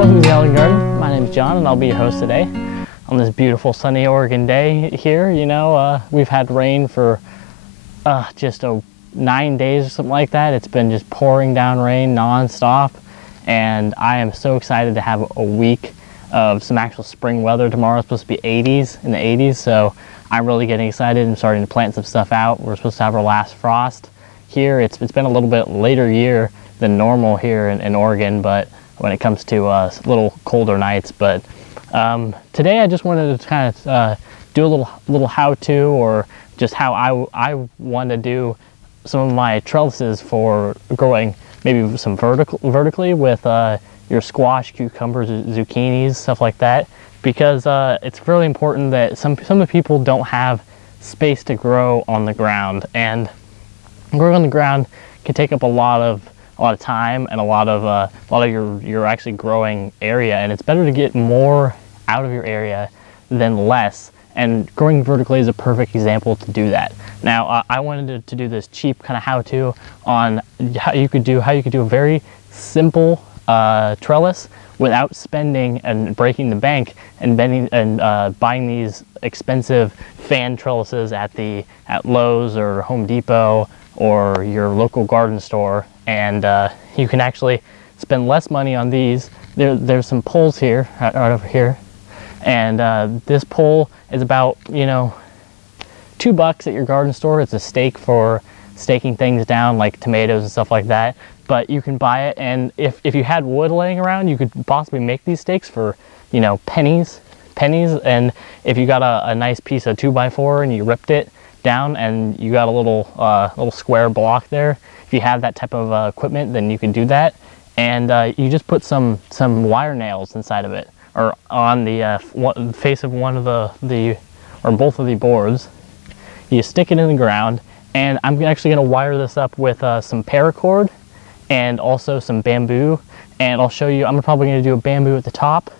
Welcome to the Olive Garden. My name is John and I'll be your host today on this beautiful sunny Oregon day here. You know, we've had rain for just 9 days or something like that. It's been just pouring down rain non-stop, and I am so excited to have a week of some actual spring weather. Tomorrow is supposed to be 80s, in the 80s, so I'm really getting excited and starting to plant some stuff out. We're supposed to have our last frost here. It's been a little bit later year than normal here in Oregon, but when it comes to little colder nights. But today I just wanted to kind of do a little how-to, or just how I want to do some of my trellises for growing maybe some vertically with your squash, cucumbers, zucchinis, stuff like that, because it's really important that some of the people don't have space to grow on the ground, and growing on the ground can take up a lot of time and a lot of your actually growing area, and it's better to get more out of your area than less, and growing vertically is a perfect example to do that. Now I wanted to do this cheap kind of how-to on how you could do a very simple trellis without spending and breaking the bank and buying these expensive fan trellises at Lowe's or Home Depot or your local garden store. And you can actually spend less money on these. There's some poles here, right over here, and this pole is about, you know, $2 at your garden store. It's a stake for staking things down like tomatoes and stuff like that, but you can buy it, and if you had wood laying around, you could possibly make these stakes for, you know, pennies. And if you got a nice piece of 2x4 and you ripped it down and you got a little square block there, if you have that type of equipment, then you can do that. And you just put some wire nails inside of it, or on the face of one of the or both of the boards. You stick it in the ground, and I'm actually going to wire this up with some paracord and also some bamboo. And I'll show you, I'm probably going to do a bamboo at the top,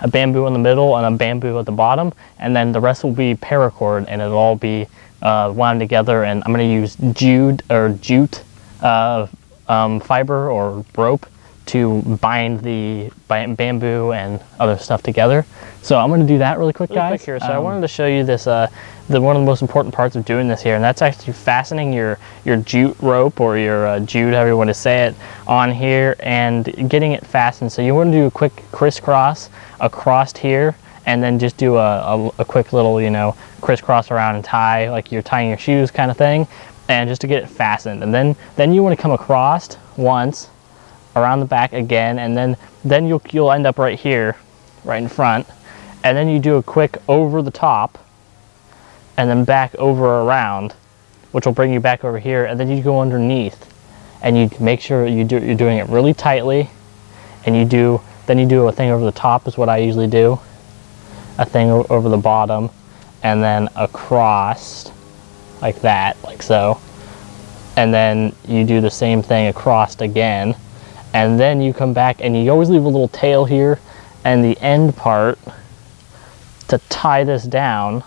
a bamboo in the middle, and a bamboo at the bottom, and then the rest will be paracord, and it'll all be wound together. And I'm going to use jute fiber or rope to bind the bamboo and other stuff together. So I'm going to do that really quick, guys. So I wanted to show you this, one of the most important parts of doing this here, and that's actually fastening your jute rope, or your jute, however you want to say it, on here and getting it fastened. So you want to do a quick crisscross across here, and then just do a quick little, you know, crisscross around and tie like you're tying your shoes kind of thing, and just to get it fastened. And then you want to come across once around the back again, and then you'll end up right here, right in front, and then you do a quick over the top and then back over around, which will bring you back over here, and then you go underneath, and you make sure you're doing it really tightly, and then you do a thing over the top is what I usually do, a thing over the bottom, and then across like that, like so, and then you do the same thing across again, and then you come back, and you always leave a little tail here and the end part to tie this down,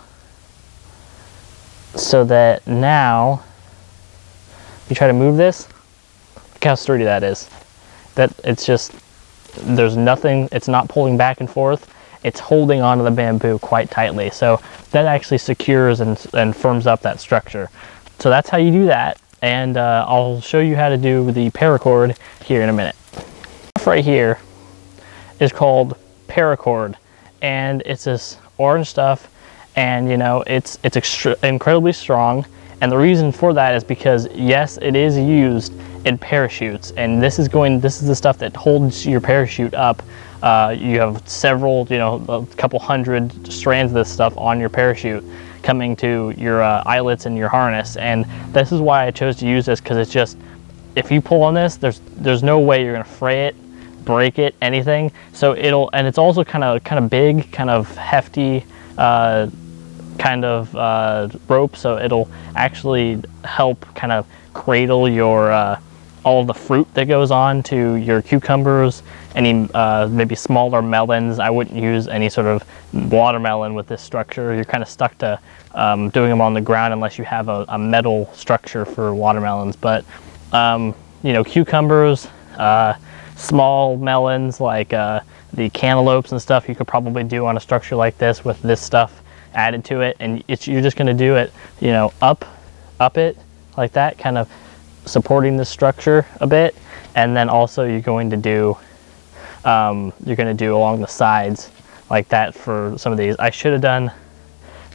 so that now you try to move this, look how sturdy that is. That it's just, there's nothing, it's not pulling back and forth, it's holding onto the bamboo quite tightly. So that actually secures and firms up that structure. So that's how you do that, and I'll show you how to do the paracord here in a minute. Right here is called paracord, and it's this orange stuff, and you know, it's incredibly strong. And the reason for that is because, yes, it is used in parachutes, and this is the stuff that holds your parachute up. You have several, you know, a couple hundred strands of this stuff on your parachute coming to your eyelets and your harness, and this is why I chose to use this, because it's just, if you pull on this, there's no way you're gonna fray it, break it, anything. So and it's also kind of big, kind of hefty, kind of rope, so it'll actually help kind of cradle your all of the fruit that goes on to your cucumbers, any maybe smaller melons. I wouldn't use any sort of watermelon with this structure. You're kind of stuck to doing them on the ground unless you have a metal structure for watermelons. But you know, cucumbers, small melons like the cantaloupes and stuff you could probably do on a structure like this with this stuff added to it. And you're just going to do it, you know, up it like that, kind of supporting the structure a bit. And then also you're going to do along the sides like that for some of these. I should have done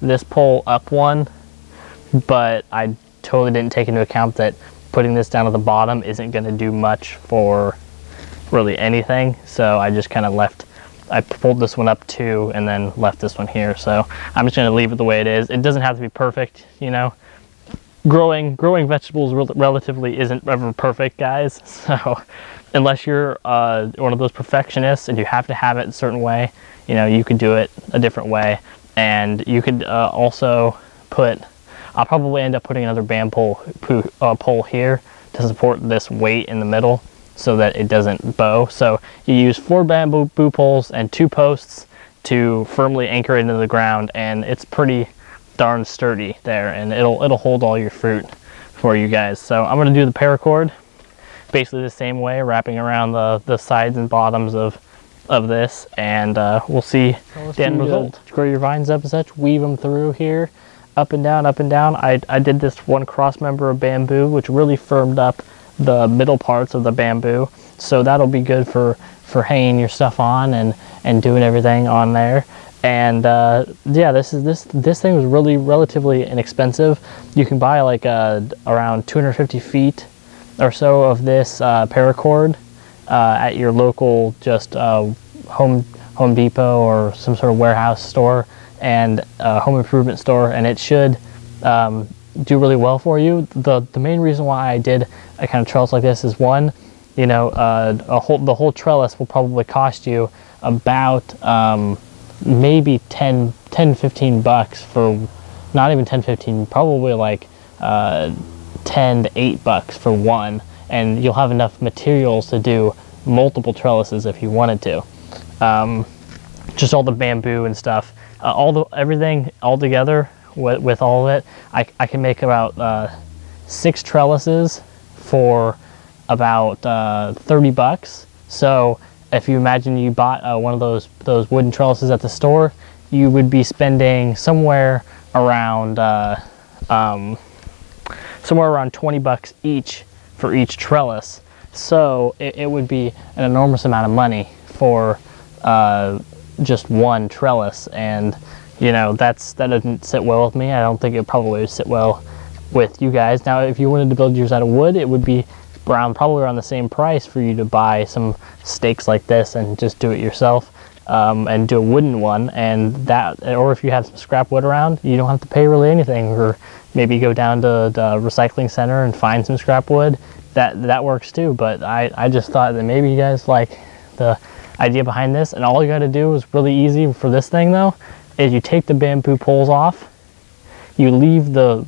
this pole up one, but I totally didn't take into account that putting this down at the bottom isn't going to do much for really anything. So I just kind of I pulled this one up too and then left this one here. So I'm just going to leave it the way it is. It doesn't have to be perfect, you know. Growing vegetables relatively isn't ever perfect, guys. So unless you're one of those perfectionists and you have to have it a certain way, you know, you could do it a different way. And you could also I'll probably end up putting another bamboo pole here to support this weight in the middle so that it doesn't bow. So you use 4 bamboo poles and 2 posts to firmly anchor it into the ground, and it's pretty darn sturdy there, and it'll hold all your fruit for you guys. So I'm going to do the paracord basically the same way, wrapping around the sides and bottoms of this, and we'll see the end result. Grow your vines up and such, weave them through here, up and down, up and down. I did this one cross member of bamboo, which really firmed up the middle parts of the bamboo, so that'll be good for hanging your stuff on and doing everything on there. And yeah, this thing was really relatively inexpensive. You can buy like around 250 feet or so of this paracord at your local just Home Depot or some sort of warehouse store and home improvement store, and it should do really well for you. The main reason why I did a kind of trellis like this is, one, you know, the whole trellis will probably cost you about maybe 10-15 bucks for, not even 10-15, probably like 10 to 8 bucks for one, and you'll have enough materials to do multiple trellises if you wanted to. Just all the bamboo and stuff, everything all together with all of it, I can make about 6 trellises for about 30 bucks. So if you imagine you bought one of those wooden trellises at the store, you would be spending somewhere around 20 bucks each for each trellis. So it would be an enormous amount of money for just one trellis, and you know, that doesn't sit well with me. I don't think it probably would sit well with you guys. Now, if you wanted to build yours out of wood, it would be probably around the same price for you to buy some stakes like this and just do it yourself, and do a wooden one. And that, or if you have some scrap wood around, you don't have to pay really anything, or maybe go down to the recycling center and find some scrap wood. That works too. But I just thought that maybe you guys like the idea behind this, and all you got to do is really easy for this thing though, is you take the bamboo poles off, you leave the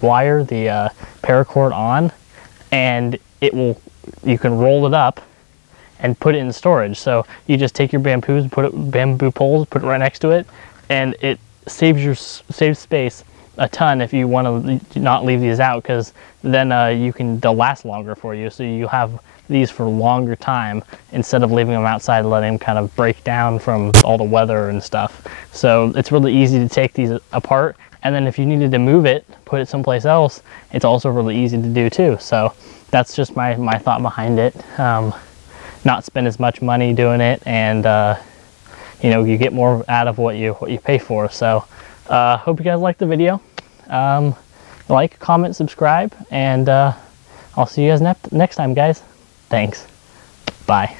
wire, the paracord on, and you can roll it up and put it in storage. So you just take your bamboo poles, put it right next to it, and it saves space a ton if you want to not leave these out, because then they'll last longer for you. So you have these for a longer time instead of leaving them outside and letting them kind of break down from all the weather and stuff. So it's really easy to take these apart, and then if you needed to move it, put it someplace else, it's also really easy to do too. So that's just my thought behind it. Not spend as much money doing it, and you know, you get more out of what you pay for. So hope you guys liked the video. Like, comment, subscribe, and I'll see you guys next time, guys. Thanks. Bye.